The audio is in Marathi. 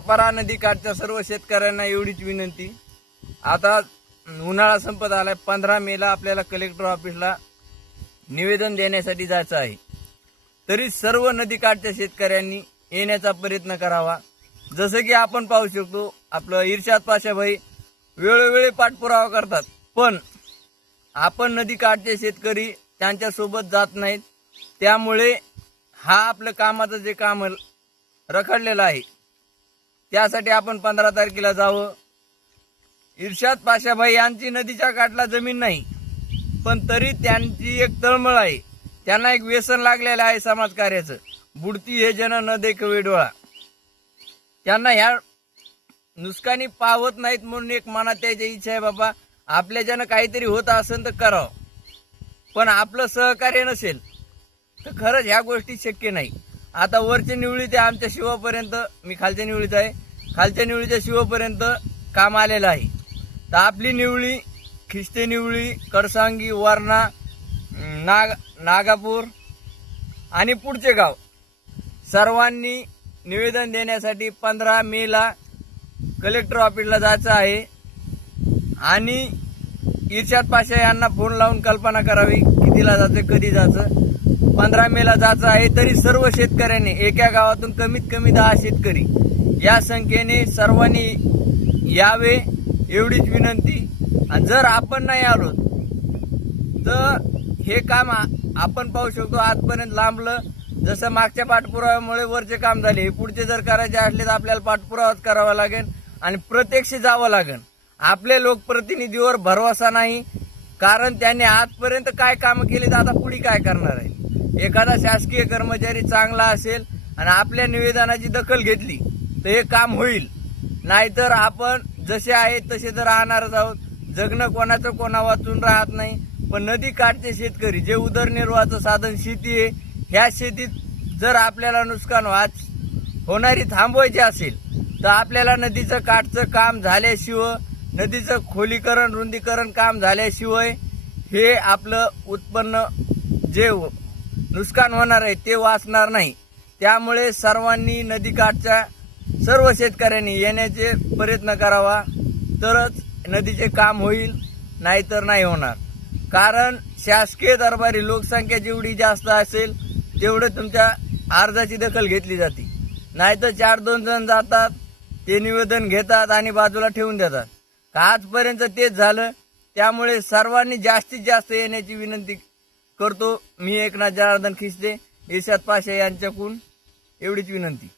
परा नदी काठच्या सर्व शेतकऱ्यांना एवढीच विनंती, आता उन्हाळा संपत आलाय, 15 मेला आपल्याला कलेक्टर ऑफिसला निवेदन देण्यासाठी जायचं आहे. तरी सर्व नदी काठच्या शेतकऱ्यांनी येण्याचा प्रयत्न करावा. जसं की आपण पाहू शकतो, आपलं इर्शाद पाशाभाई वेळोवेळी पाठपुरावा करतात, पण आपण नदी काठचे शेतकरी त्यांच्यासोबत जात नाहीत. त्यामुळे हा आपलं कामाचं जे काम रखडलेलं आहे त्यासाठी आपण 15 तारखेला जावं. इर्शाद पाशाभाई यांची नदीच्या काठला जमीन नाही, पण तरी त्यांची एक तळमळ आहे. त्यांना एक व्यसन लागलेलं आहे समाजकार्याचं. बुडती हे जन न देखवे डोळा. त्यांना ह्या नुकसानी पावत नाहीत म्हणून एक मनात त्याची इच्छा आहे, बाबा आपल्या ज्यानं काहीतरी होत असेल तर करावं, पण आपलं सहकार्य नसेल तर खरंच ह्या गोष्टी शक्य नाही. आता वरच्या निवळी ते आमच्या शिवापर्यंत, मी खालच्या निवळीत आहे, खालच्या निवळीच्या शिवापर्यंत काम आलेलं आहे. तर आपली निवळी, खिस्ते निवळी, कडसांगी, वारणा, नागापूर आणि पुढचे गाव सर्वांनी निवेदन देण्यासाठी 15 मेला कलेक्टर ऑफिसला जायचं आहे. आणि इर्शाद पाशा यांना फोन लावून कल्पना करावी कितीला जायचं, कधी जायचं. 15 मेला जायचं आहे. तरी सर्व शेतकऱ्यांनी, एका गावातून कमीत कमी 10 शेतकरी या संख्येने सर्वांनी यावे एवढीच विनंती. आणि जर आपण नाही आलो तर हे काम आपण पाहू शकतो आजपर्यंत लांबलं. जसं मागच्या पाठपुराव्यामुळे वरचे काम झाले, हे पुढचे जर करायचे असले तर आपल्याला पाठपुरावाच करावा लागेल आणि प्रत्यक्ष जावं लागेल. आपले लोकप्रतिनिधीवर भरवसा नाही, कारण त्यांनी आजपर्यंत काय कामं केली तर आता पुढे काय करणार आहे. एखादा शासकीय कर्मचारी चांगला असेल आणि आपल्या निवेदनाची दखल घेतली तर हे काम होईल. नाहीतर आपण जसे आहेत तसे तर राहणारच आहोत. जगणं कोणाचं कोणा वाचून राहत नाही. पण नदी काठचे शेतकरी जे उदरनिर्वाहाचं साधन शेती आहे, ह्या शेतीत जर आपल्याला नुकसान होणारी थांबवायची असेल तर आपल्याला नदीचं काठचं काम झाल्याशिवाय, नदीचं खोलीकरण रुंदीकरण काम झाल्याशिवाय हे आपलं उत्पन्न जे नुकसान होणार आहे ते वाचणार नाही. त्यामुळे सर्वांनी नदीकाठच्या सर्व शेतकऱ्यांनी येण्याचे प्रयत्न करावा, तरच नदीचे काम होईल, नाहीतर नाही होणार. कारण शासकीय दरबारी लोकसंख्या जेवढी जास्त असेल तेवढे तुमच्या अर्जाची दखल घेतली जाते. नाहीतर 4-2 जण जातात, ते निवेदन घेतात आणि बाजूला ठेवून देतात. आजपर्यंत तेच झालं. त्यामुळे सर्वांनी जास्तीत जास्त येण्याची विनंती करतो. मी एकनाथ जनार्दन खिस्ते, इर्शाद पाशा यांच्याकडून एवढीच विनंती.